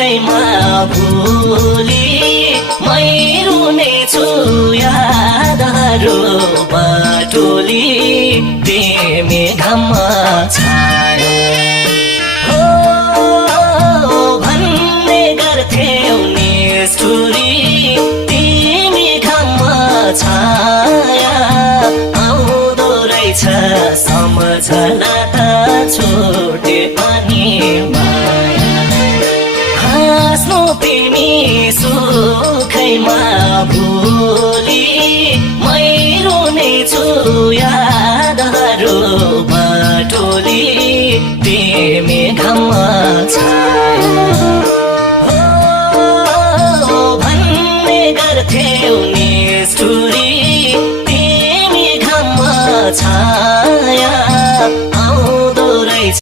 सुखैमा भुली मै रुने छु यादहरू बटोली तिमी घाममा छायो भन्ने गर्थ्यौ निष्ठुरी तिमी घाममा छाया आउँदो रहेछ सम्झना त छोटे पनि माया हाँस्नु तिमी सुखैमा भुली मै रुने छु यादहरू